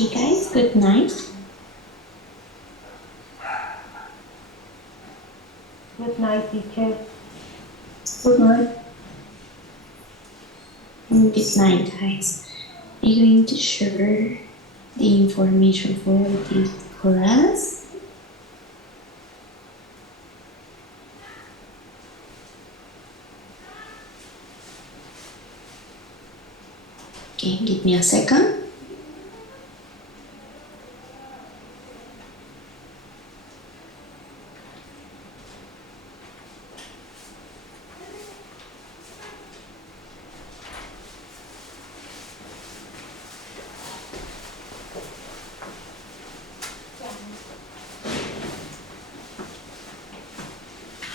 Okay, guys, good night. Good night, teacher. Good night. Good night, guys. I'm going to share the information for this class. Okay, give me a second.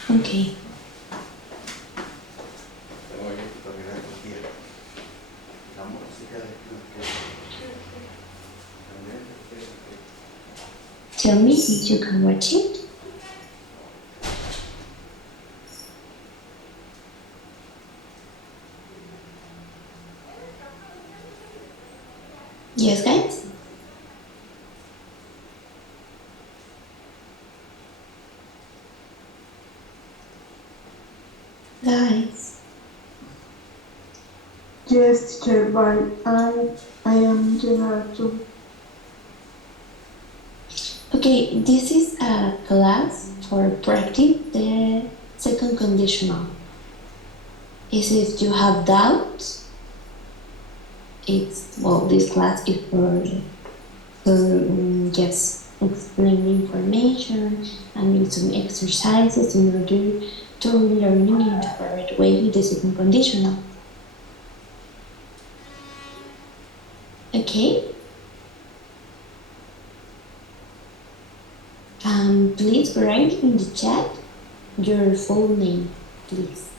Okay. Tell me if you can watch it. Yes, guys? Guys. Yes, teacher, but I am Gerardo. Okay, this is a class for practice the second conditional. Is if you have doubts, this class is for just explain information and do some exercises in order to learning in the correct way the second conditional. Okay. Please write in the chat your full name, please.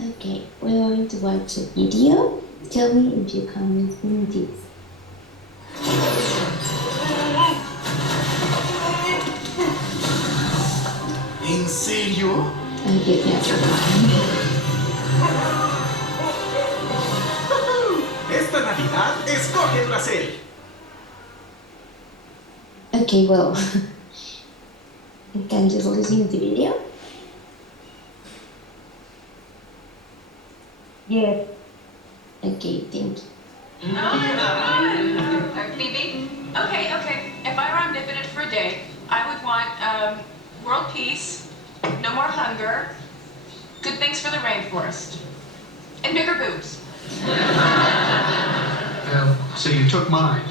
Okay, we're going to watch a video. Tell me if you can listen this. ¿En serio? And give me a second. Esta Navidad, escoge placer. Okay, well, you can just listen to the video. Yes. Okay, thank you. Phoebe? Okay. If I were omnipotent for a day, I would want world peace, no more hunger, good things for the rainforest, and bigger boobs. So you took mine.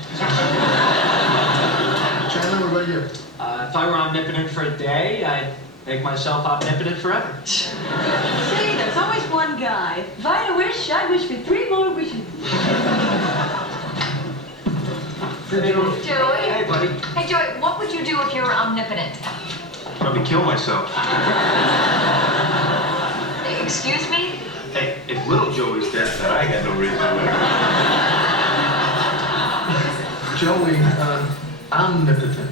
Chandler, what about you? If I were omnipotent for a day, I'd make myself omnipotent forever. See, there's always one guy. If I had a wish, I'd wish for 3 more wishes. Joey? Hey, buddy. Hey, Joey, what would you do if you were omnipotent? Probably kill myself. Excuse me? Hey, if little Joey's dead, then I got no reason to. Joey, omnipotent.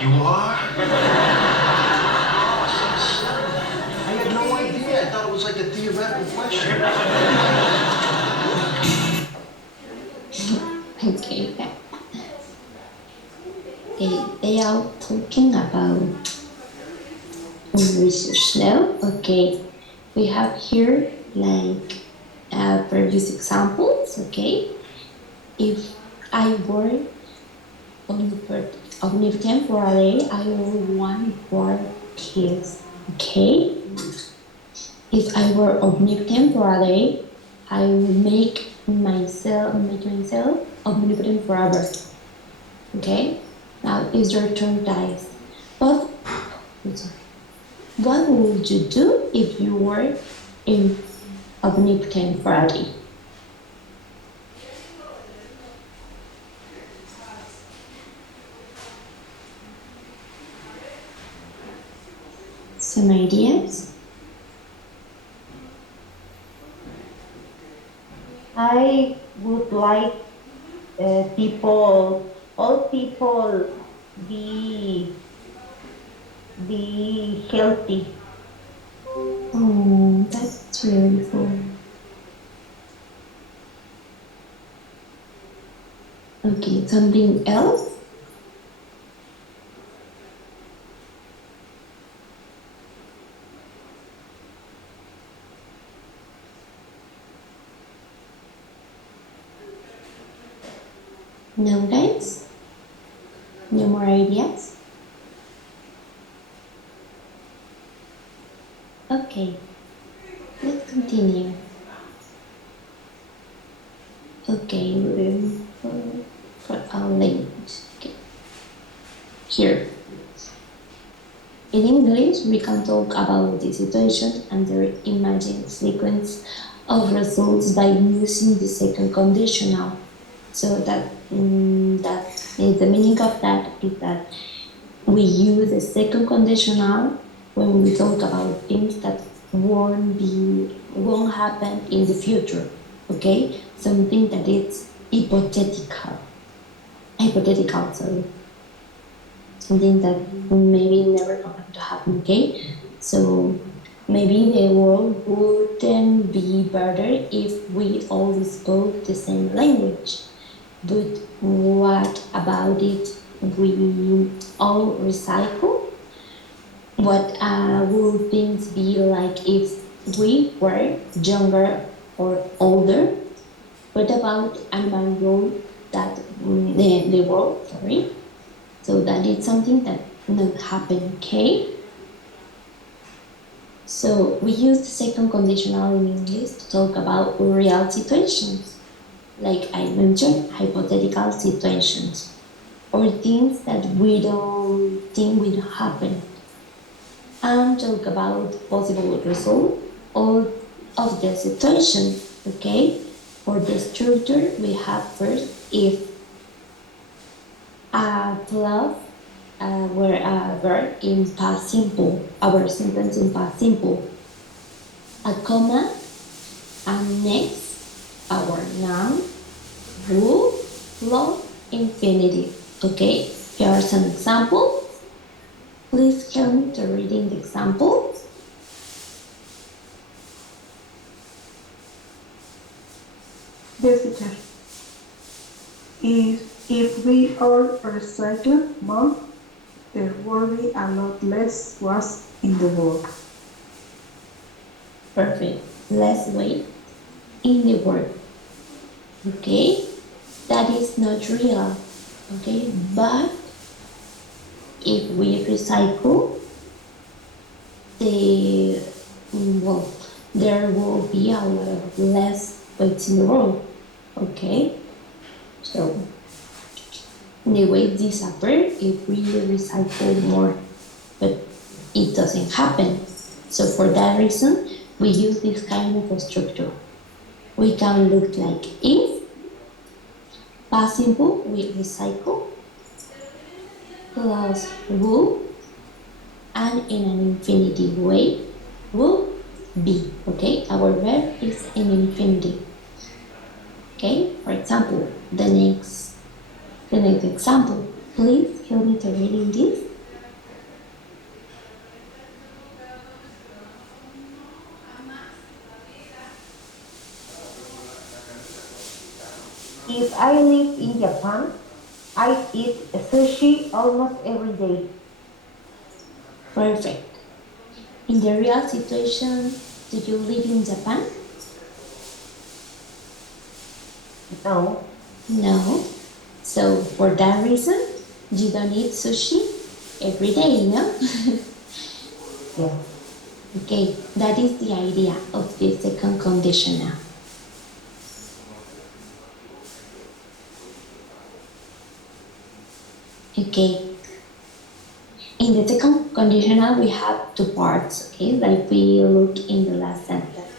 You are? I had no idea. I thought it was like a theoretical question. Okay. They are talking about wishes now. Okay, we have here like previous examples. Okay, if I were omnipotent for a day, I would want war peace. Okay, if I were omnipotent for a day, I would make myself omnipotent forever. Okay, now it's your turn, guys. What would you do if you were omnipotent for a day? Some ideas? I would like all people be be healthy. Oh, that's beautiful. Okay, something else? No, guys? No more ideas? Okay, let's continue. Okay, for our language. Okay. Here. In English, we can talk about the situation and their imagined sequence of results by using the second conditional. So that is the meaning of that is that we use the second conditional when we talk about things that won't happen in the future. Okay, something that is hypothetical. Sorry, something that maybe never going to happen. Okay, so maybe the world wouldn't be better if we all spoke the same language. But what about it? We all recycle? What would things be like if we were younger or older? What about animal world that the world? Sorry. So that is something that not happen. Okay. So we use the second conditional in English to talk about real situations, like I mentioned, hypothetical situations, or things that we don't think will happen, and talk about possible result of the situation. Okay, for the structure we have first if a plus were a verb in past simple, our sentence in past simple, a comma, and next our noun, rule, plus infinitive. Okay, here are some examples. Please help me to reading the examples. Jessica, if we all recycle more, there will be a lot less waste in the world. Perfect. Less weight in the world. Okay, that is not real. Okay, but if we recycle, there will be a lot of less weight in the world. Okay, so the weight disappear if we recycle more, but it doesn't happen. So for that reason, we use this kind of a structure. We can look like if, past simple, we recycle, plus will, and in an infinitive way, will be. Okay, our verb is in infinitive. Okay, for example, the next example. Please help me to reading this. If I live in Japan, I eat sushi almost every day. Perfect. In the real situation, do you live in Japan? No. No. So for that reason, you don't eat sushi every day, no? Yeah. Okay, that is the idea of the second conditional. Okay. In the second conditional, we have two parts, okay, like we look in the last sentence.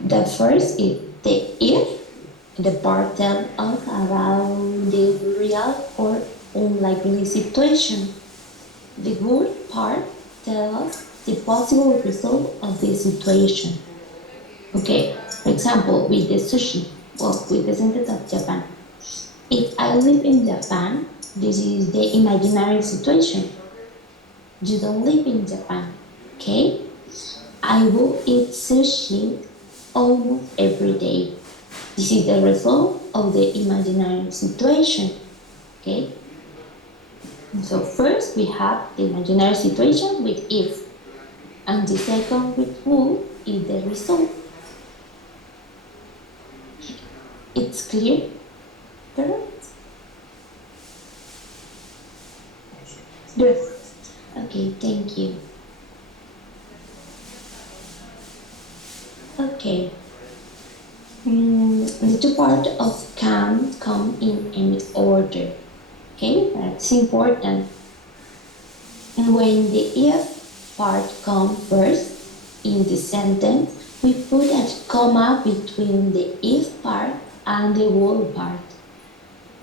The first is the if. The part tells us about the real or unlikely situation. The good part tells us the possible result of the situation. Okay, for example, with the sushi, with the sentence of Japan. If I live in Japan, this is the imaginary situation. You don't live in Japan, okay? I will eat sushi almost every day. This is the result of the imaginary situation, okay? So first we have the imaginary situation with if, and the second with will is the result. It's clear, correct? Yes. Okay, thank you. Okay. The two parts of can come in any order. Okay, that's important. When the if part comes first in the sentence, we put a comma between the if part and the will part.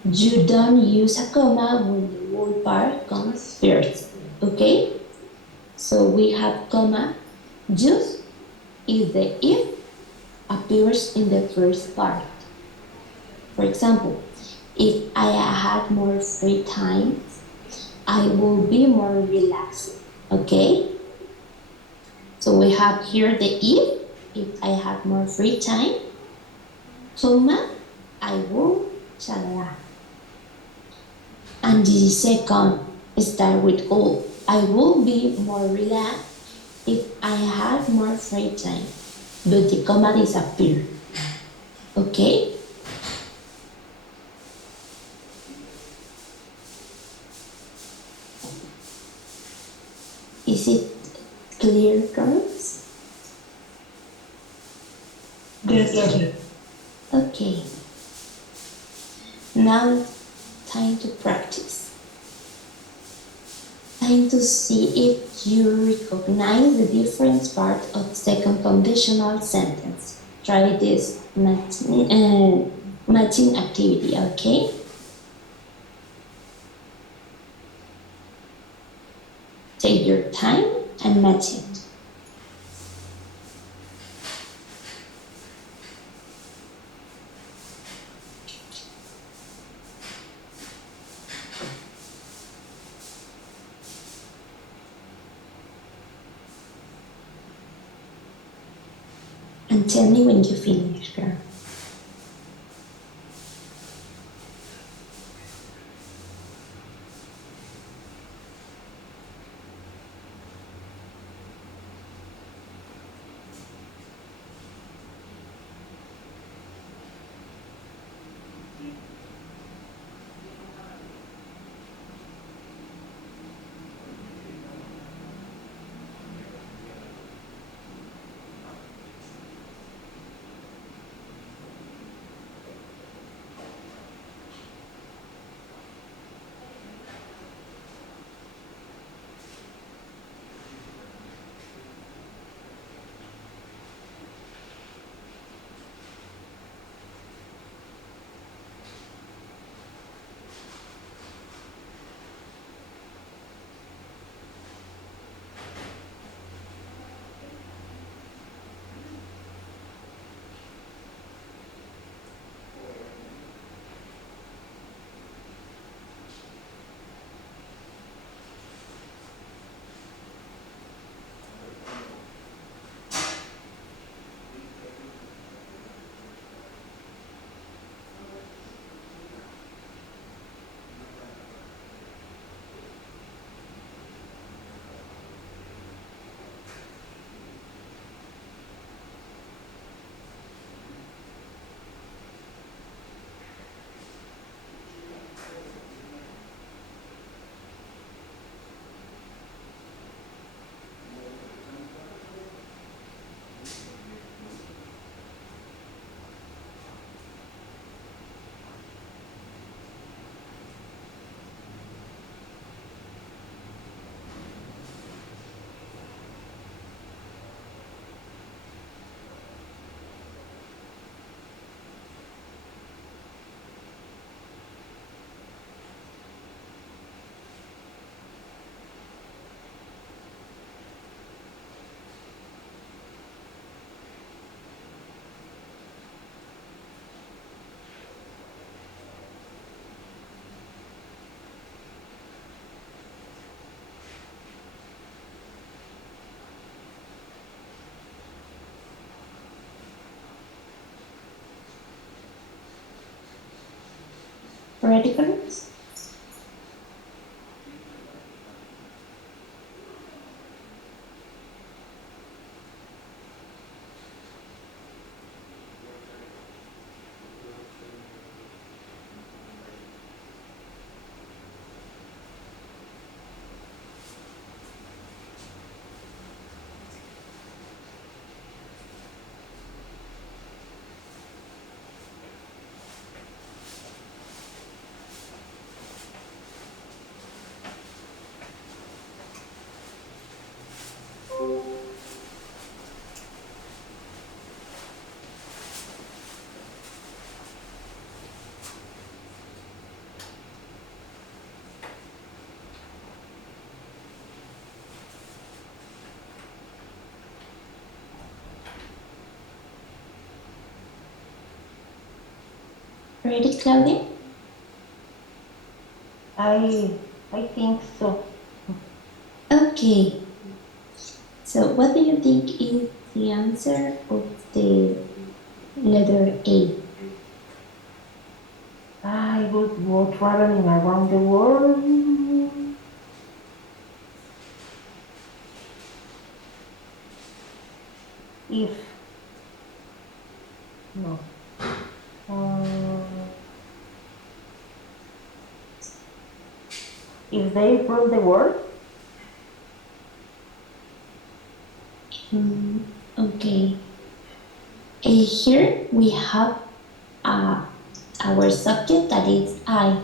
You don't use a comma when the will part comes first. Okay? So we have comma just if the if appears in the first part. For example, if I had more free time, I will be more relaxed. Okay? So we have here the if I have more free time, comma, I will, shalala. And the second start with all. I will be more relaxed if I had more free time. But the comma disappear. Okay? Is it clear, girls? Yes. Okay. Now time to practice. Time to see if you recognize the different part of second conditional sentence. Try this matching activity, okay? Take your time and match it. And tell me when you finish, girl. Ready for this? Ready, Claudia? I think so. Okay. So what do you think is the answer of the letter A? I would go traveling around the world. If no. If they rule the world, Okay. Here we have our subject that is I.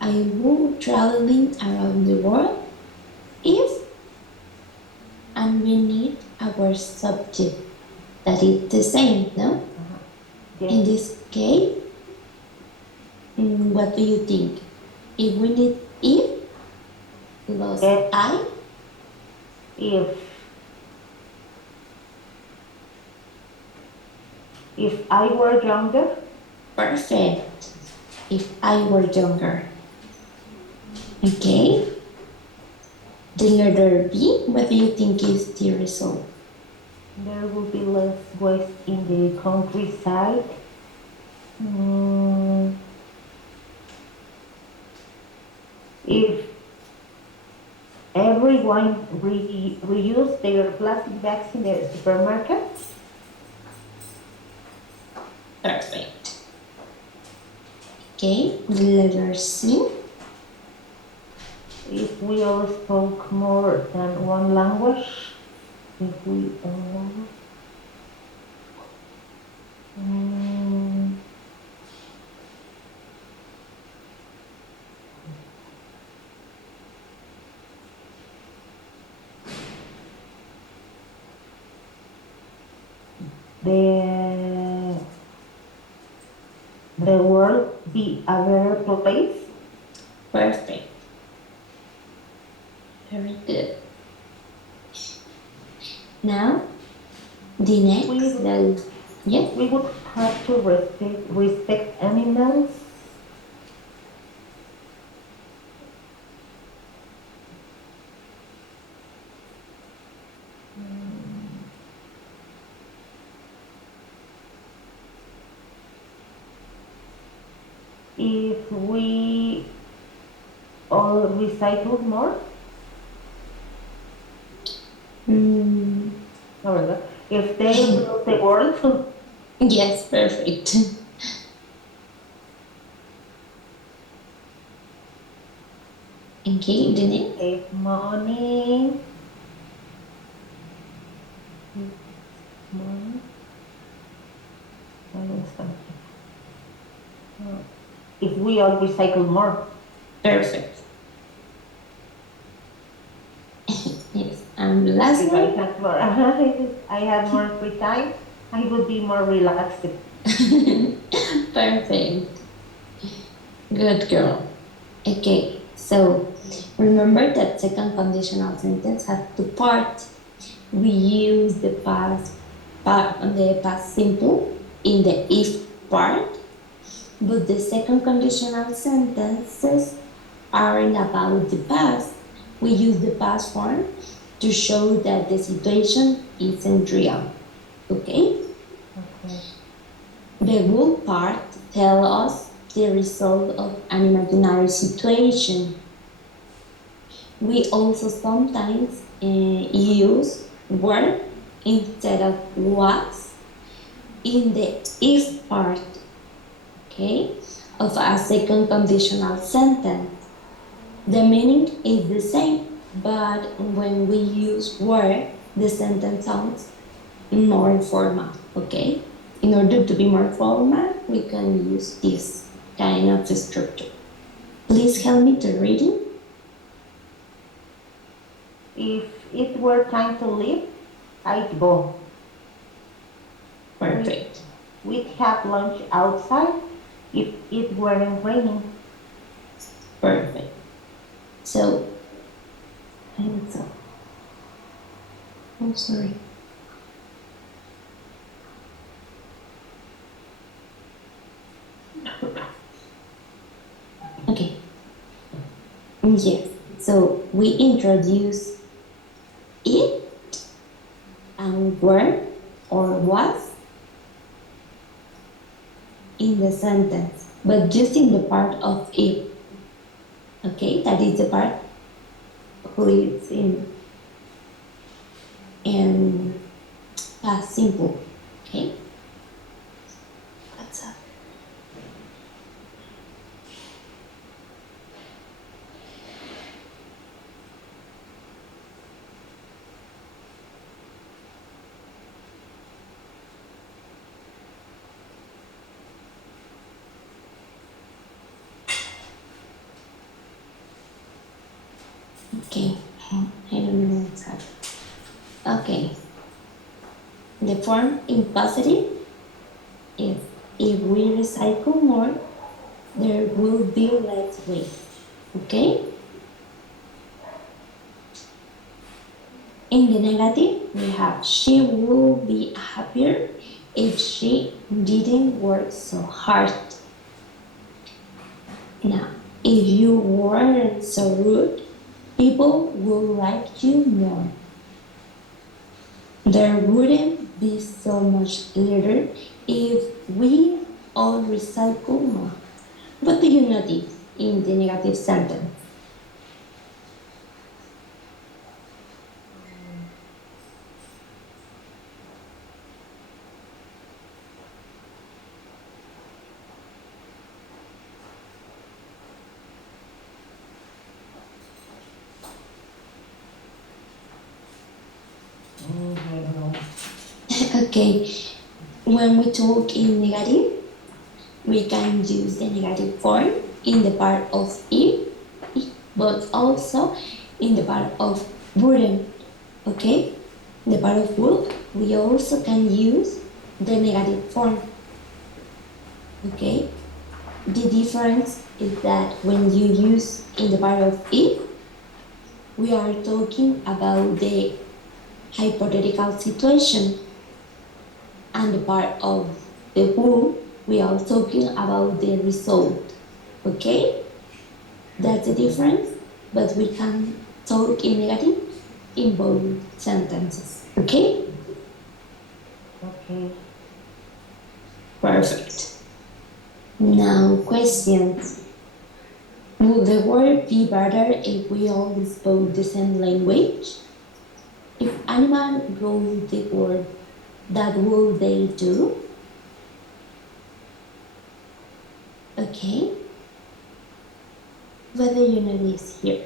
I will traveling around the world if, and we need our subject that is the same, no? In yes, this case, what do you think? If we need if plus Yes. I, if I were younger, perfect. If I were younger. Okay. The letter B, what do you think is the result? there will be less waste in the countryside. If everyone reuse their plastic bags in the supermarket, Perfect. Okay, the letter C. if we all spoke more than one language, if we all the world be a better place. Perfect. Very good. Now, the next, yes, We would have to respect animals. If we all recycle more, however, if they rule the world, yes, perfect. Okay, the next. save money. Money. I understand. If we all recycle more, Perfect. Yes, and the last if I one. had more, I had more free time, I would be more relaxed. Perfect. Good girl. Okay, so remember that second conditional sentence has two parts. We use the past part on the past simple in the if part, but the second conditional sentences aren't about the past. We use the past form to show that the situation isn't real. Okay? Okay. The will part tell us the result of an imaginary situation. We also sometimes use were instead of was in the if part, okay, of a second conditional sentence. The meaning is the same, but when we use were, the sentence sounds more formal, okay? In order to be more formal, we can use this kind of structure. Please help me to reading. If it were time to leave, I'd go. Perfect. We'd have lunch outside if it weren't raining. Perfect. So, I'm sorry. Okay. Yes. So we introduce it and were or was in the sentence, but using the part of it. Okay, that is the part who is in past simple. Okay. What's up? Okay, I don't know what's happening. Okay, the form in positive is if we recycle more, there will be less waste. Okay? In the negative, we have she will be happier if she didn't work so hard. Now, if you weren't so rude, people will like you more. There wouldn't be so much litter if we all recycle more. What do you notice in the negative sentence? I don't know. Okay, when we talk in negative, we can use the negative form in the part of if, but also in the part of wouldn't. Okay, the part of would, we also can use the negative form. Okay, the difference is that when you use in the part of if, we are talking about the hypothetical situation, and the part of the who, we are talking about the result. Okay, that's the difference, but we can talk in negative in both sentences. Okay, Okay. perfect. Now questions. Would the word be better if we all spoke the same language? If animal wrote the word, that will they do? Okay. What do you notice here?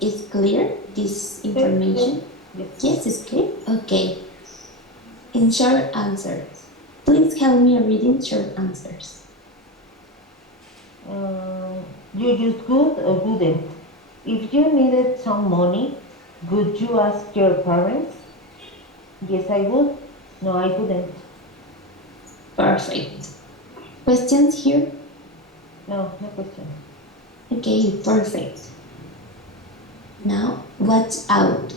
Is clear this information? Yes. Yes, it's clear. Okay. In short answers, please help me reading short answers. You use good or wouldn't? If you needed some money, would you ask your parents? Yes, I would. No, I wouldn't. Perfect. Questions here? No, no question. Okay, perfect. Now, watch out.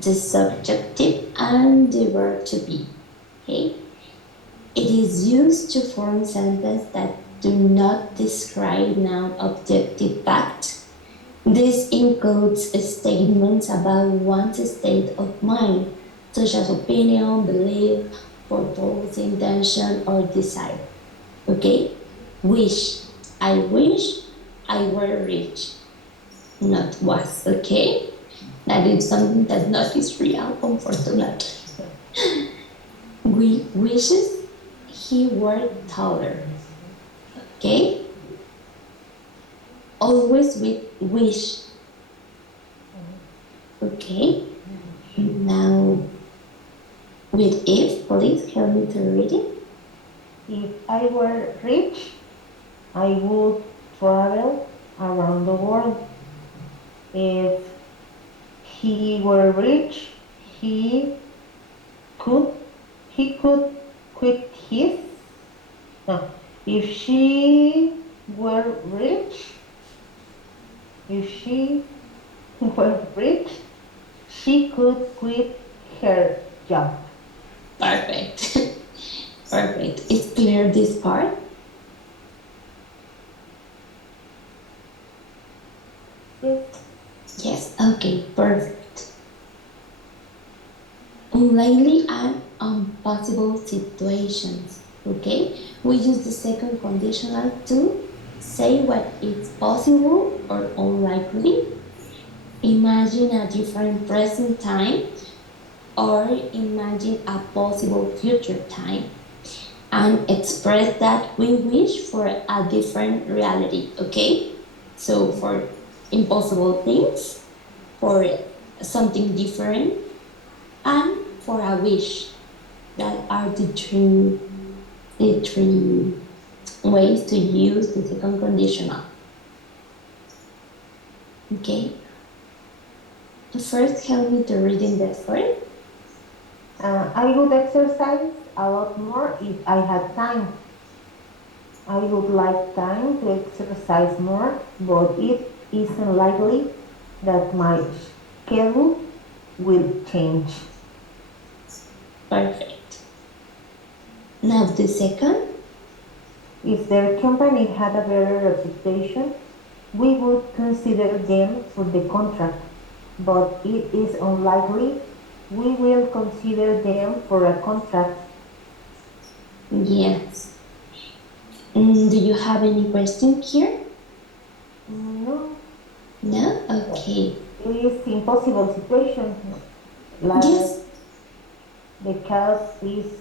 The subjective and the verb to be. Okay? It is used to form sentences that do not describe non-objective facts, This includes statements about one's state of mind, such as opinion, belief, purpose, intention, or desire. Okay? Wish. I wish I were rich. Not was, okay? That is something that not is real, unfortunately. We wishes he were taller. Okay? Always with wish. Okay? Now, with if, please help me to read it. If I were rich, I would travel around the world. If he were rich, he could quit his. No. If she were rich, she could quit her job. Perfect. Perfect. It's clear this part? Yes. Yes, okay, perfect. Unlikely and impossible situations. Okay, we use the second conditional to say what is possible or unlikely. Imagine a different present time or imagine a possible future time and express that we wish for a different reality. Okay, so for impossible things, for something different, and for a wish. That are the three ways to use the second conditional. Okay. First, help me to read in the word. I would exercise a lot more if I had time. I would like time to exercise more, but it isn't likely that my schedule will change. Perfect. Now the second. If their company had a better reputation, we would consider them for the contract, but it is unlikely we will consider them for a contract. Yes. Do you have any question here? No, No? Okay. it is impossible situation. Like Yes. the cause is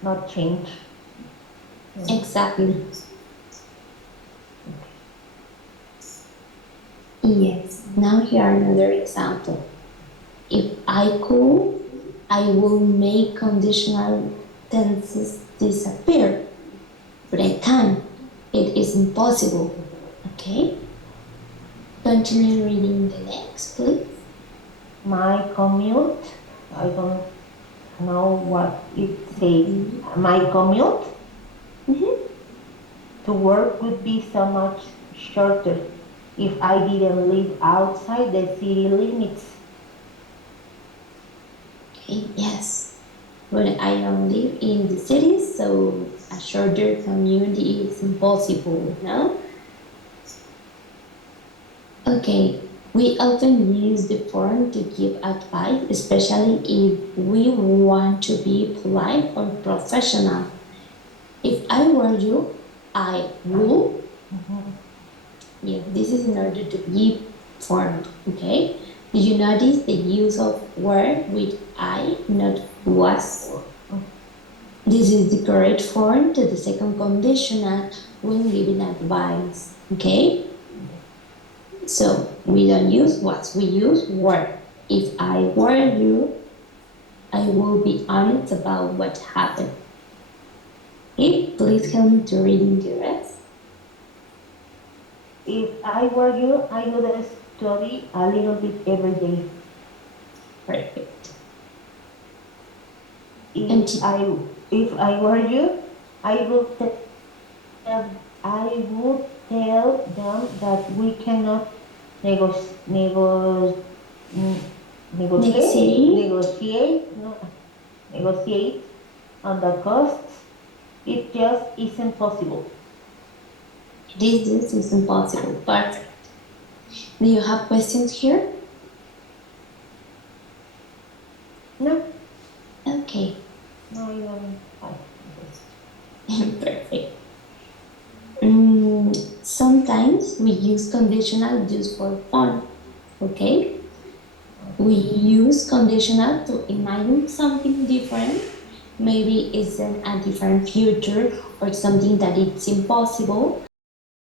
not change. Exactly. Yes. Now here another example. If I could, I will make conditional tenses disappear. But I can't. It is impossible. Okay? Continue reading the next, please. My commute, I don't know what it says. My commute to work would be so much shorter if I didn't live outside the city limits. Okay, yes. But I don't live in the city, so a shorter commute is impossible, no? Okay, we often use the form to give advice, especially if we want to be polite or professional. If I were you, I would. Yeah, this is in order to be formed, okay? Did you notice the use of word with I, not was? This is the correct form to the second conditional when giving advice, okay? So we don't use was, we use were. If I were you, I will be honest about what happened. Okay, please help me to read in the rest. If I were you, I would study a little bit every day. Perfect. If I were you, I would tell them that we cannot negotiate on the costs. It just isn't possible. This is impossible. Perfect. Do you have questions here? No, Okay. no, I don't have. Perfect. Sometimes we use conditional just for fun, okay? We use conditional to imagine something different. Maybe it's a different future or something that it's impossible.